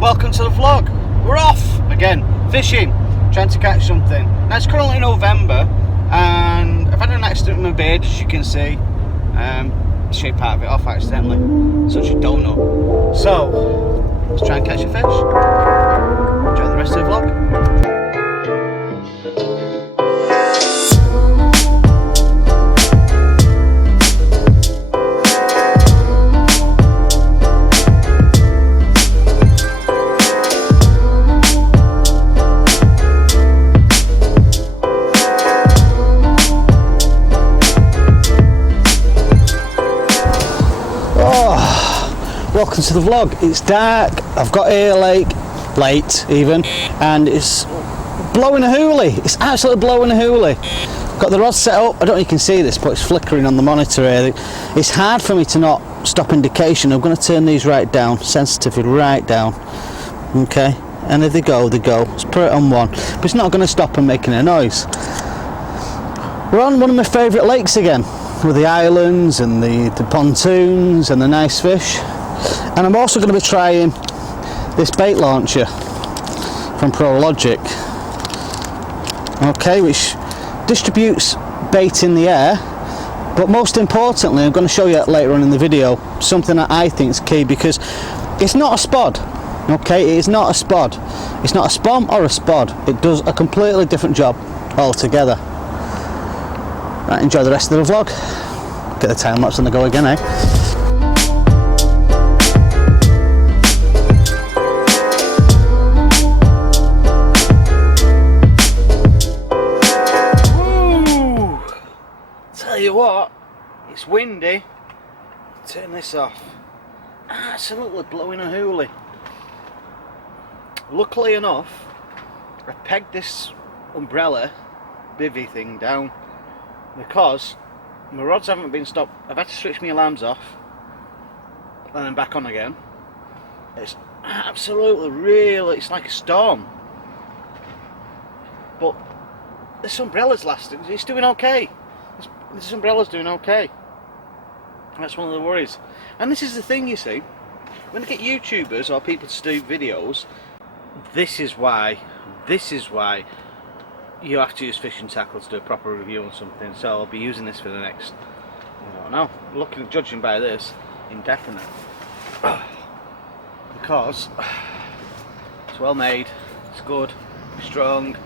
welcome to the vlog. We're off again, fishing, trying to catch something. Now it's currently November and I've had an accident with my beard, as you can see. Shaved part of it off accidentally, such a donut. So, let's try and catch a fish. Enjoy the rest of the vlog. Welcome to the vlog. It's dark, I've got here late even, and it's blowing a hoolie. It's absolutely blowing a hoolie. Got the rod set up, I don't know if you can see this, but it's flickering on the monitor here. It's hard for me to not stop indication. I'm going to turn these right down, sensitivity right down. Okay, and if they go, Let's put it on 1, but it's not going to stop them making a noise. We're on one of my favourite lakes again, with the islands and the pontoons and the nice fish. And I'm also going to be trying this bait launcher from Prologic, okay, which distributes bait in the air, but most importantly, I'm going to show you that later on in the video, something that I think is key, because it's not a spod, okay, it is not a spod. It's not a spom or a spod. It does a completely different job altogether. Right, enjoy the rest of the vlog. Get the time lapse on the go again, eh? Tell you what, it's windy. Turn this off. Absolutely blowing a hoolie. Luckily enough, I pegged this umbrella bivvy thing down because my rods haven't been stopped. I've had to switch my alarms off and then back on again. It's absolutely really, it's like a storm. But this umbrella's lasting, it's doing okay. This umbrella's doing okay. That's one of the worries. And this is the thing, you see, when you get YouTubers or people to do videos, this is why you have to use fishing tackle to do a proper review on something. So I'll be using this for the next, I don't know, judging by this, indefinite. Because it's well made, it's good, strong.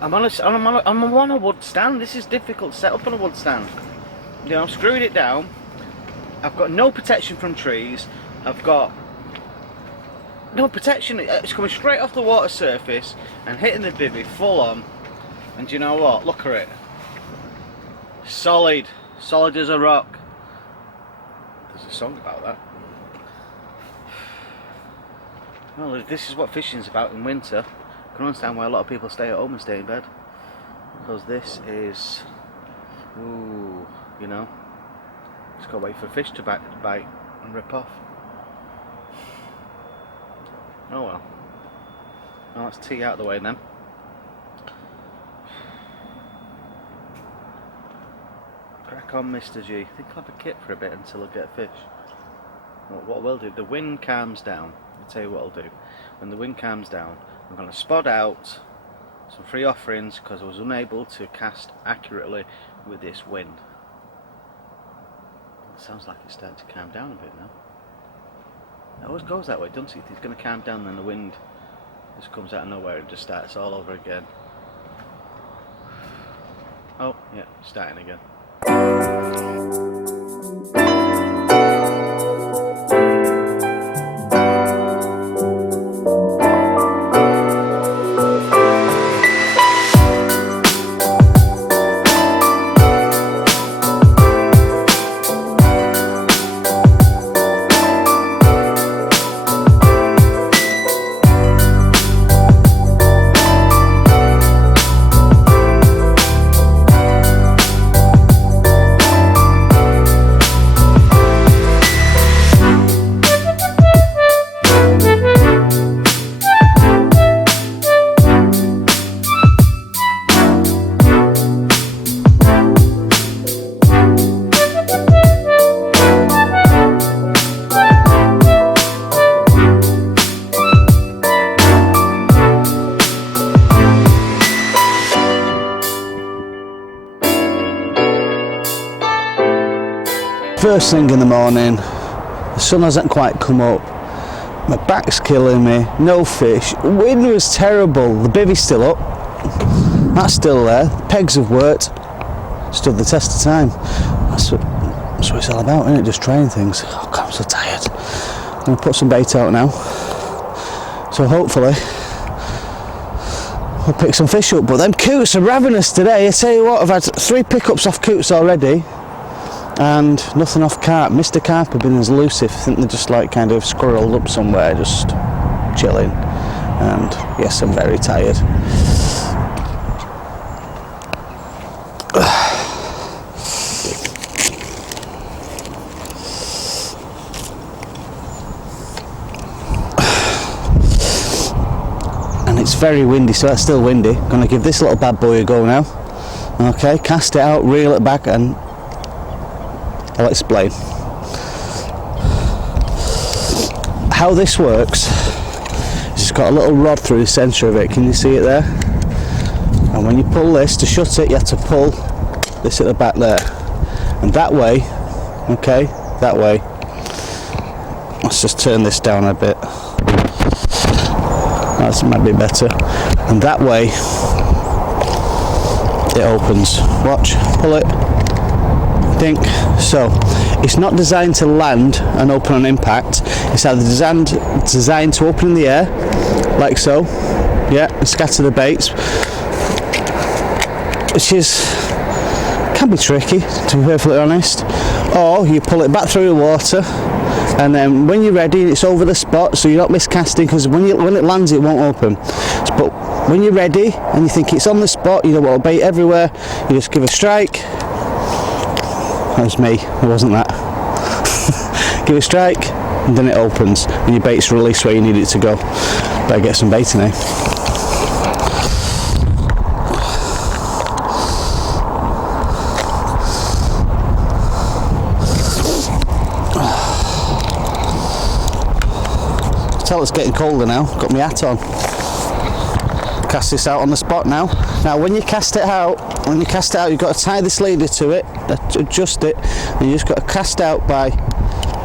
I'm on a wood stand. This is difficult to set up on a wood stand. You know, I'm screwing it down. I've got no protection from trees. I've got no protection. It's coming straight off the water surface and hitting the bivvy full on. And you know what? Look at it. Solid as a rock. There's a song about that. Well, this is what fishing's about in winter. I can understand why a lot of people stay at home and stay in bed, because this is, ooh, you know, just gotta wait for fish to bite and rip off. Oh well. Now let's tee out of the way then. Crack on, Mr. G. I think I'll have a kit for a bit until I get a fish. What we'll do, the wind calms down. I'll tell you what I'll do. When the wind calms down, I'm going to spot out some free offerings because I was unable to cast accurately with this wind. It sounds like it's starting to calm down a bit now. It always goes that way, doesn't it? It's going to calm down, then the wind just comes out of nowhere and just starts all over again. Oh, yeah, starting again. first thing in the morning, the sun hasn't quite come up, my back's killing me, no fish, wind was terrible, the bivvy's still up, that's still there, the pegs have worked, stood the test of time. That's what it's all about, isn't it? Just trying things. Oh God, I'm so tired. I'm going to put some bait out now, so hopefully we'll pick some fish up. But them coots are ravenous today. I tell you what, I've had 3 pickups off coots already and nothing off carp. Mr. Carp have been as elusive. I think they're just like kind of squirreled up somewhere, just chilling. And yes, I'm very tired. It's very windy, so that's still windy. I'm going to give this little bad boy a go now. Okay, cast it out, reel it back, and I'll explain. How this works is it's got a little rod through the centre of it. Can you see it there? And when you pull this to shut it, you have to pull this at the back there. And that way, okay, that way. Let's just turn this down a bit. That might be better. And that way it opens. Watch, pull it, dink. So it's not designed to land and open on impact. It's either designed to open in the air, like so, yeah, and scatter the baits, which can be tricky, to be perfectly honest. Or you pull it back through the water, and then when you're ready, it's over the spot, so you're not miscasting, because when it lands, it won't open. But when you're ready and you think it's on the spot, you don't want to bait everywhere, you just give a strike. That was me, it wasn't that. Give a strike, and then it opens, and your bait's released where you need it to go. Better get some bait in there. Tell it's getting colder now. Got my hat on. Cast this out on the spot now. Now when you cast it out, you've got to tie this leader to it, adjust it, and you just got to cast out by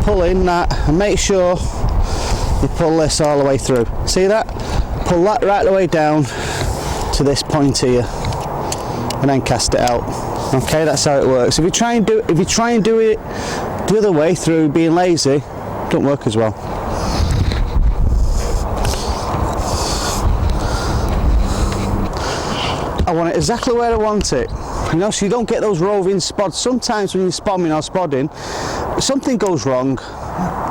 pulling that, and make sure you pull this all the way through. See that? Pull that right the way down to this point here, and then cast it out. Okay, that's how it works. If you try and do it the other way through being lazy, it don't work as well. I want it exactly where I want it, you know, so you don't get those roving spots. Sometimes when you're spomming or spodding, something goes wrong,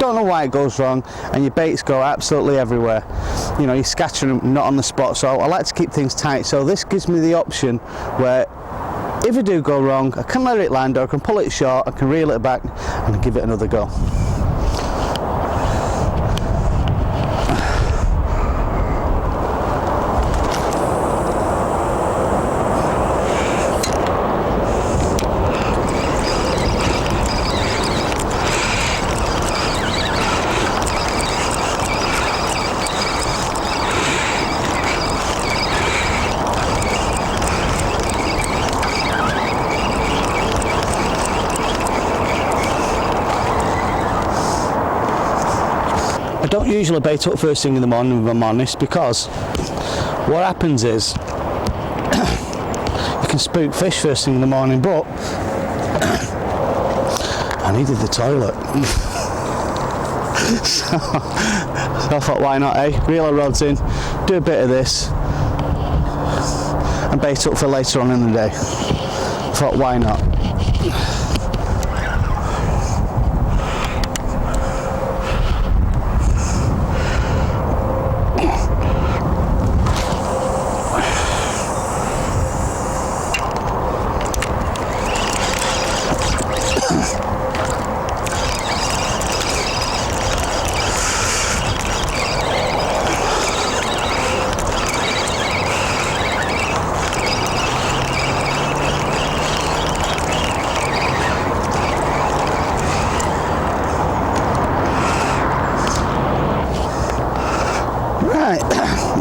don't know why it goes wrong, and your baits go absolutely everywhere. You know, you're scattering them, not on the spot, so I like to keep things tight. So this gives me the option where if I do go wrong, I can let it land, or I can pull it short, I can reel it back and give it another go. I don't usually bait up first thing in the morning, if I'm honest, because what happens is you can spook fish first thing in the morning, but I needed the toilet. so I thought, why not, eh? Reel our rods in, do a bit of this, and bait up for later on in the day. I thought, why not?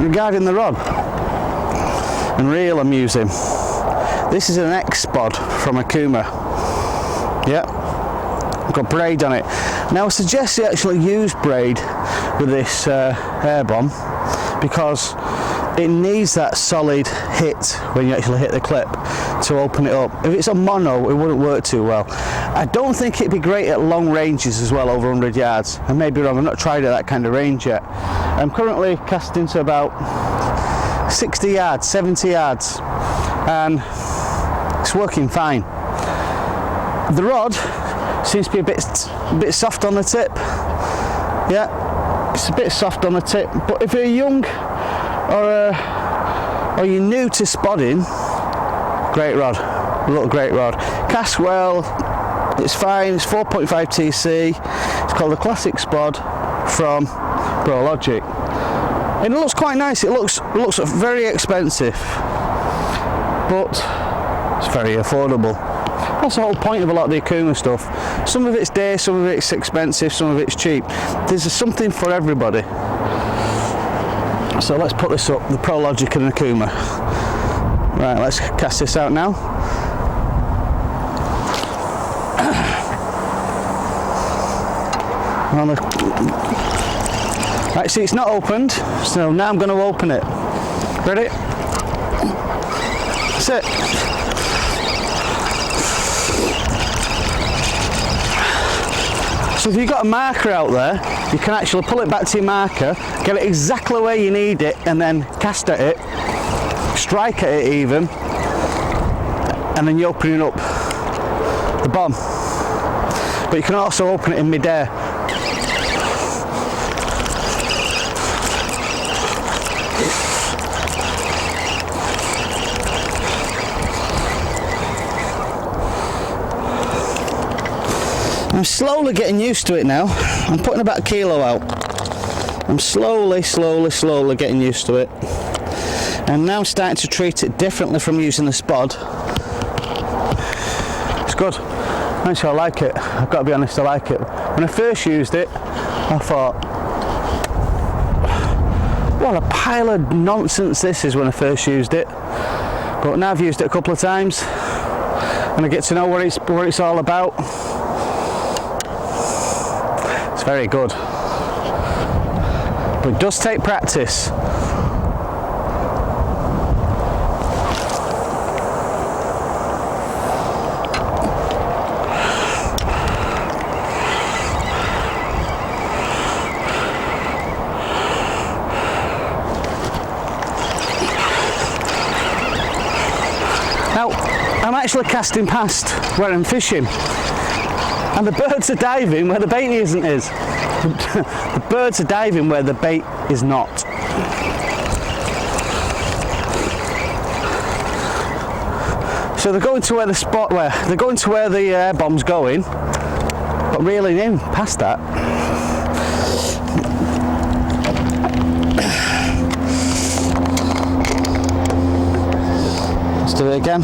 Regarding the rod and reel I'm using, this is an X Spod from Akuma. Yep, I've got braid on it. Now I suggest you actually use braid with this air bomb, because it needs that solid hit when you actually hit the clip to open it up. If it's a mono, it wouldn't work too well. I don't think it'd be great at long ranges as well, over 100 yards. I may be wrong, I've not tried at that kind of range yet. I'm currently casting to about 60 yards, 70 yards, and it's working fine. The rod seems to be a bit soft on the tip. Yeah, it's a bit soft on the tip, but if you're young or you're new to spodding, great rod, little great rod. Cast well, it's fine, it's 4.5 TC, it's called the Classic Spod from Prologic. And it looks quite nice, it looks very expensive, but it's very affordable. That's the whole point of a lot of the Akuma stuff. Some of it's dear, some of it's expensive, some of it's cheap. There's something for everybody. So let's put this up, the Prologic and Akuma. Right, let's cast this out now. Right, see, it's not opened, so now I'm going to open it. Ready? That's it. So if you've got a marker out there, you can actually pull it back to your marker, get it exactly where you need it, and then cast at it, strike at it even, and then you're opening up the bomb. But you can also open it in mid-air. I'm slowly getting used to it now. I'm putting about a kilo out. I'm slowly getting used to it. And now I'm starting to treat it differently from using the spod. It's good. Actually, I like it. I've got to be honest, I like it. When I first used it, I thought, what a pile of nonsense this is when I first used it. But now I've used it a couple of times, and I get to know what it's all about. It's very good, but it does take practice. Now, I'm actually casting past where I'm fishing, and the birds are diving where the bait isn't. The birds are diving where the bait is not. So they're going to where they're going to where the air bomb's going, but reeling in past that. Let's do it again.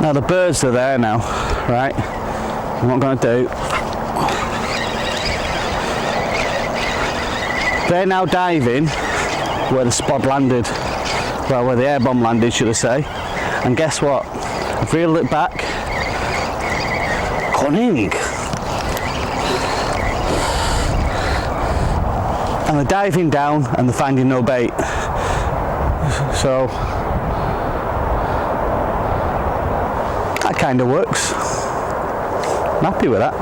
Now the birds are there now, right? And what I'm going to do, they're now diving where the spod landed, well, where the air bomb landed, should I say. And guess what? I've reeled it back. Cunning. And they're diving down and they're finding no bait. So that kind of works. I'm happy with that.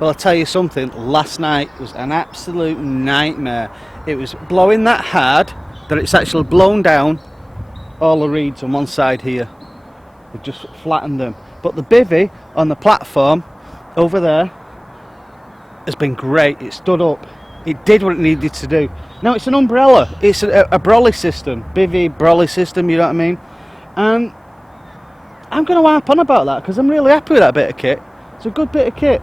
Well, I'll tell you something, last night was an absolute nightmare. It was blowing that hard that it's actually blown down all the reeds on one side here. We've just flattened them. But the bivvy on the platform over there has been great. It stood up It did what it needed to do. Now it's an umbrella. It's a brolly system, bivvy brolly system. You know what I mean? And I'm going to harp on about that because I'm really happy with that bit of kit. It's a good bit of kit.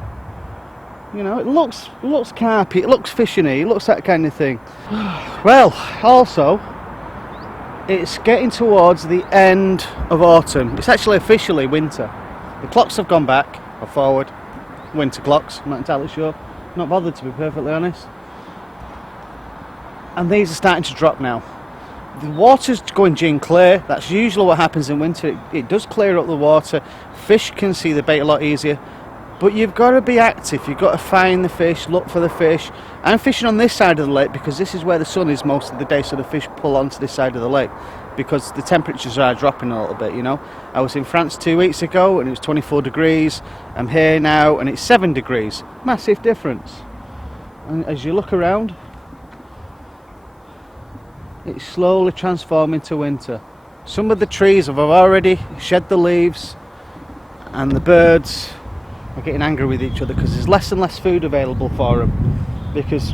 You know, it looks carpy, it looks fishing-y, it looks that kind of thing. Well, also, it's getting towards the end of autumn. It's actually officially winter. The clocks have gone back or forward. Winter clocks, I'm not entirely sure. Not bothered, to be perfectly honest. And these are starting to drop now. The water's going gin clear. That's usually what happens in winter. It does clear up the water. Fish can see the bait a lot easier. But you've got to be active. You've got to find the fish, look for the fish. I'm fishing on this side of the lake because this is where the sun is most of the day, so the fish pull onto this side of the lake because the temperatures are dropping a little bit, you know. I was in France 2 weeks ago and it was 24 degrees. I'm here now and it's 7 degrees. Massive difference. And as you look around, it's slowly transforming to winter. Some of the trees have already shed the leaves and the birds are getting angry with each other because there's less and less food available for them because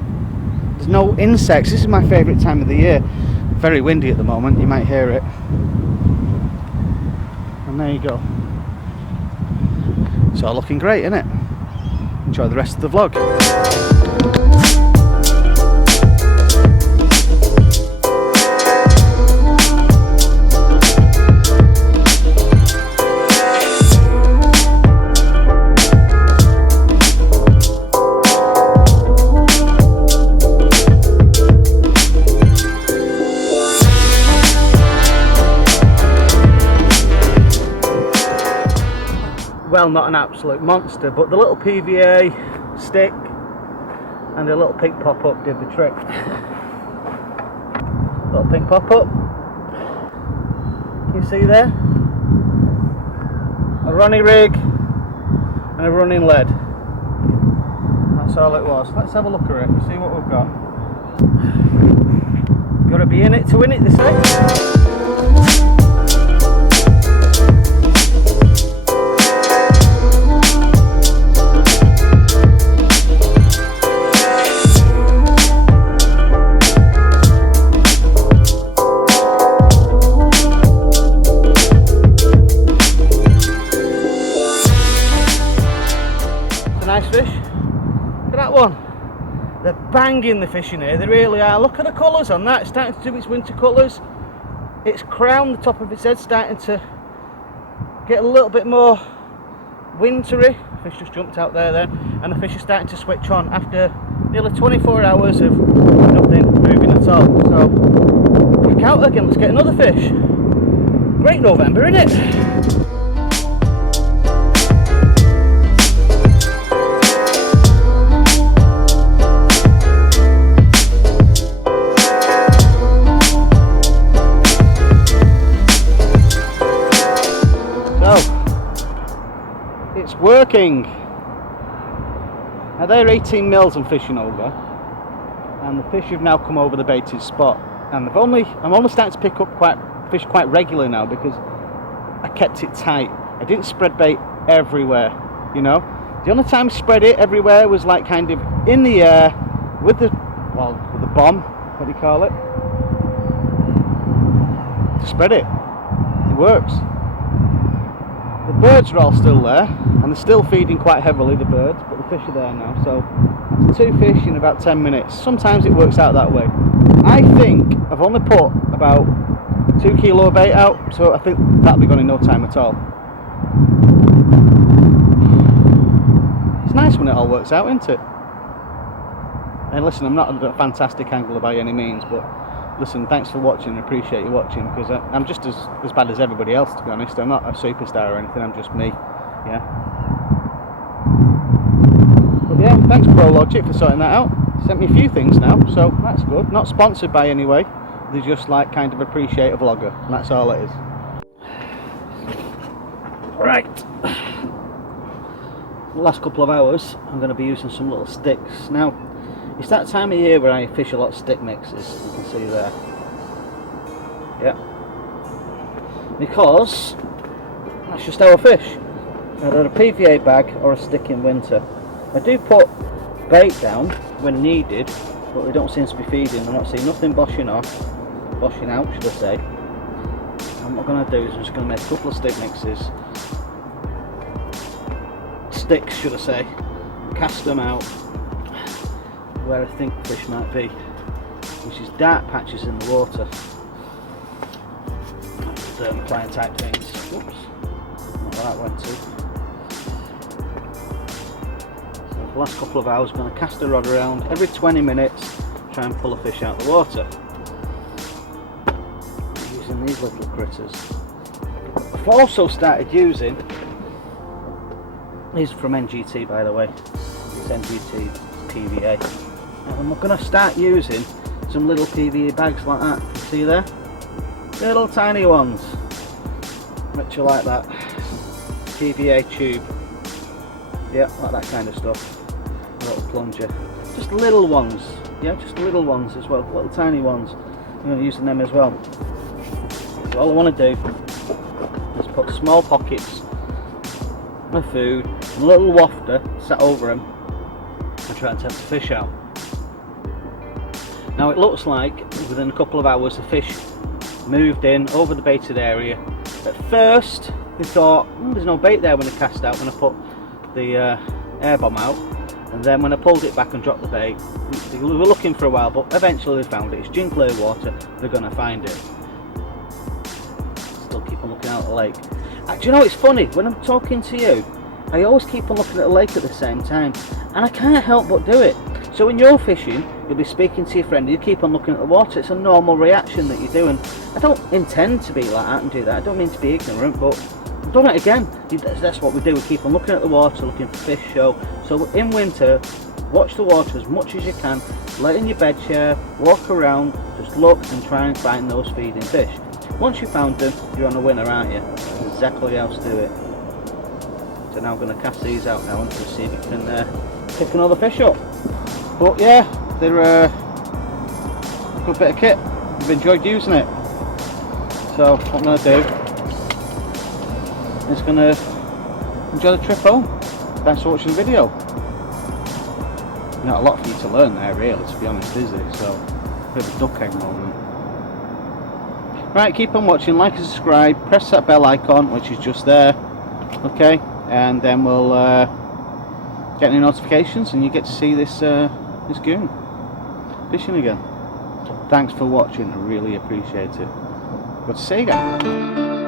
there's no insects. This is my favourite time of the year. Very windy at the moment, you might hear it. And there you go. It's all looking great, isn't it? Enjoy the rest of the vlog. Well, not an absolute monster, but the little PVA stick and a little pink pop-up did the trick. Little pink pop-up. Can you see there? A running rig and a running lead. That's all it was. Let's have a look at it and see what we've got. Got to be in it to win it, they say. Fish. Look at that one. They're banging the fish in here, they really are. Look at the colours on that, it's starting to do its winter colours. Its crown, the top of its head, starting to get a little bit more wintry. Fish just jumped out there then, and the fish are starting to switch on after nearly 24 hours of nothing moving at all. So, back out again, let's get another fish. Great November, isn't it? It's working. Now they're 18 mils I'm fishing over, and the fish have now come over the baited spot, and I'm only starting to pick up fish quite regularly now because I kept it tight. I didn't spread bait everywhere, you know. The only time I spread it everywhere was like kind of in the air with the bomb, what do you call it? Spread it. It works. The birds are all still there, and they're still feeding quite heavily, the birds, but the fish are there now, so that's 2 fish in about 10 minutes. Sometimes it works out that way. I think I've only put about 2 kilo of bait out, so I think that'll be gone in no time at all. It's nice when it all works out, isn't it? And listen, I'm not a fantastic angler by any means, but listen, thanks for watching, I appreciate you watching, because I'm just as bad as everybody else, to be honest. I'm not a superstar or anything, I'm just me, yeah. But yeah, thanks Prologic for sorting that out. Sent me a few things now, so that's good. Not sponsored by any way, they just like kind of appreciate a vlogger, and that's all it is. Right. The last couple of hours, I'm going to be using some little sticks. Now, it's that time of year where I fish a lot of stick mixes, you can see there. Yeah. Because that's just how I fish. Either a PVA bag or a stick in winter. I do put bait down when needed, but they don't seem to be feeding. I'm not seeing nothing boshing out, should I say. And what I'm going to do is I'm just going to make a couple of sticks should I say, cast them out where I think fish might be, which is dark patches in the water. Thermocline type things. Oops, not where that went to. So for the last couple of hours I'm going to cast the rod around every 20 minutes, try and pull a fish out of the water. I'm using these little critters. I've also started using, these are from NGT by the way, it's NGT PVA. And I'm going to start using some little PVA bags like that, you see there? Little tiny ones, which are like that, PVA tube, yeah, like that kind of stuff, a little plunger, just little ones, yeah, just little ones as well, little tiny ones. I'm going to be using them as well. So all I want to do is put small pockets of food and a little wafter set over them and try and tempt the fish out. Now it looks like within a couple of hours the fish moved in over the baited area. At first they thought there's no bait there when I cast out, when I put the air bomb out, and then when I pulled it back and dropped the bait, they were looking for a while, but eventually they found it. It's gin clear water, they're going to find it. Still keep on looking out at the lake. Do you know, it's funny, when I'm talking to you I always keep on looking at the lake at the same time, and I can't help but do it. So when you're fishing, you'll be speaking to your friend, you keep on looking at the water. It's a normal reaction that you do, and I don't intend to be like that and do that. I don't mean to be ignorant, but I've done it again. That's what we do. We keep on looking at the water, looking for fish. So in winter, watch the water as much as you can. Lay in your bed chair, walk around, just look and try and find those feeding fish. Once you've found them, you're on a winner, aren't you? That's exactly how to do it. So now I'm going to cast these out now and see if we can pick another fish up. But yeah, they're a good bit of kit. I've enjoyed using it. So what I'm going to do is going to enjoy the trip home. Thanks for watching the video. Not a lot for you to learn there really, to be honest, is it? So, a bit of a duck egg moment. Right, keep on watching, like and subscribe, press that bell icon which is just there, okay, and then we'll get any notifications and you get to see this this goon fishing again. Thanks for watching, I really appreciate it. Good to see you again.